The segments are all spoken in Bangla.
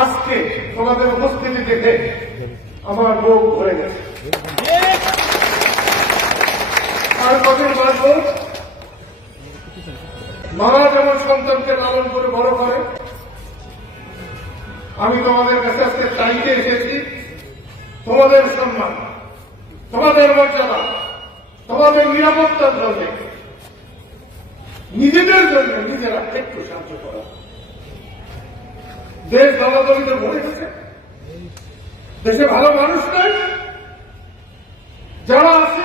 আজকে তোমাদের উপস্থিতি দেখে আমার বুক ভরে গেছে। আর কদিন বাঁচব মা যেমন সন্তানকে লালন করে বড় করে, আমি তোমাদের কাছে আজকে চাইতে এসেছি, তোমাদের সম্মান, তোমাদের মর্যাদা, তোমাদের নিরাপত্তার জন্য, নিজেদের জন্য নিজেরা একটু সাহায্য করা। দেশ দলাদলিতে ভরে গেছে দেশে ভালো মানুষ নেই। যারা আছে,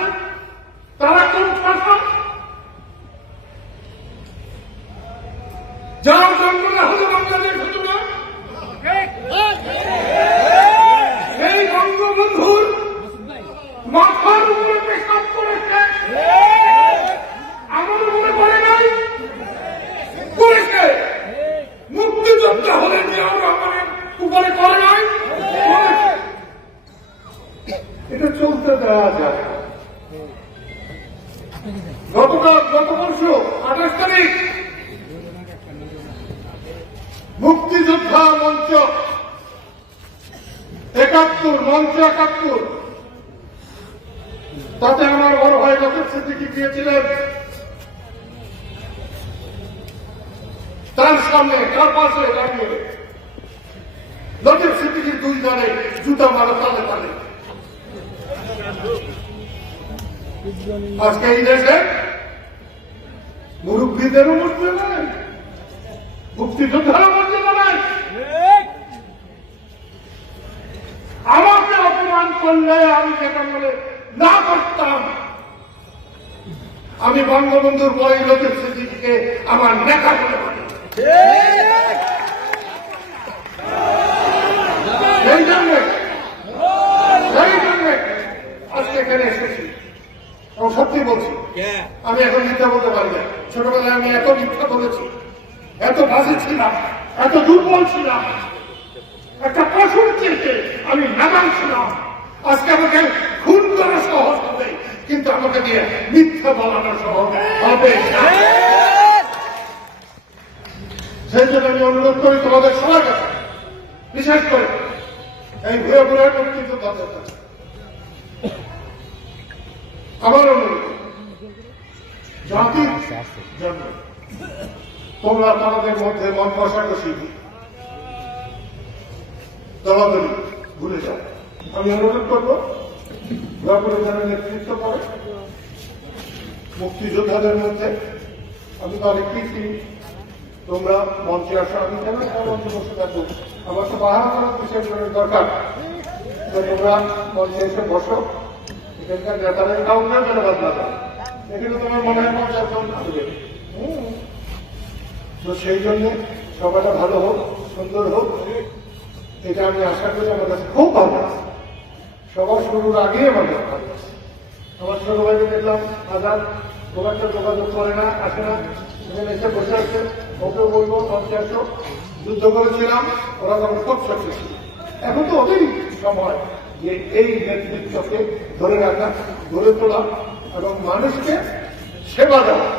তারা কোন পাঠান যারা জঙ্গলে হলে বাংলাদেশ হতো না সেই বঙ্গবন্ধুর মাথার উপরে পেশাব করেছে আমার মনে পড়ে নাই করেছে মুক্তিযোদ্ধা হলে জিয়াউর রহমানের উপরে করে নাই করেছে। এটা চলতে দেওয়া যায় গতকাল, গত পরশু, আঠাশ তারিখ, মুক্তিযোদ্ধা মঞ্চ, একাত্তর মঞ্চ একাত্তর। তাতে আমার বড় ভাই ডক্টর সিদ্দিকি গিয়েছিলেন। তার সামনে, তার পাশে দাঁড়িয়ে। ডক্টর সিদ্দিকির দুই জানে জুতা মারা, তালে তালে। আজকে এই দেশে মুরব্বীদেরও মর্যাদা নাই মুক্তিযোদ্ধারও মর্যাদা নাই আমাকে অপমান করলে আমি যেটা বলে না করতাম। আমি বঙ্গবন্ধুর বই লোকের স্মৃতিকে আমার নেতা বলে মানি সেই জন্য সেই জন্য আজকে এখানে এসেছি এবং সত্যি বলছি আমি এখন মিথ্যা বলতে পারি না। ছোটবেলায় আমি এত মিথ্যা বলেছি, এত বাজে ছিলাম, এত দুর্বল ছিলাম। একটা পশুর চেয়ে আমি নাগাল ছিলাম। আজকে আমাকে খুন করা সহজ হবে, কিন্তু আমাকে দিয়ে মিথ্যা বলানো সহজ হবে। সেই জন্য আমি অনুরোধ করি তোমাদের সবার কাছে, বিশেষ করে এই ঘুরে ঘুরে মুক্তিযোদ্ধাদের কাছে। আমার অনুরোধ জাতির জন্য তোমরা তোমাদের মধ্যে মন কষাকষি দলাদলি ভুলে যাও। আমি অনুরোধ করব দয়া করে যারা নেতৃত্ব করে। মুক্তিযোদ্ধাদের মধ্যে আমি তো অনেককেই চিনি তোমরা মঞ্চে আসো আমি কেন মঞ্চে বসে থাকব? আমার তো বাহানা করার বিষয়গুলোর দরকার। তোমরা মঞ্চে এসে বসো। এখানকার নেতারাই কাউন্ট না যেন বাদ না। তোমার মনে থাকবে তো সেই জন্য সবাইটা ভালো হোক, সুন্দর হোক, এটা আমি আশা করি আমার কাছে খুব ভালো আছে সবার শুরুর আগে আমার কাছে ভালো আছে আমার ছোট ভাইকে দেখলাম, আজাদ, খুব একটা যোগাযোগ করে না, আসে না। এখানে এসে বসে আছে। ওকে বলব পঞ্চাশ যুদ্ধ করেছিলাম, ওরা তখন খুব ছিল। এখন তো ওদেরই সময় যে এই নেতৃত্বকে ধরে রাখা গড়ে তোলা এবং মানুষকে সেবা দেওয়া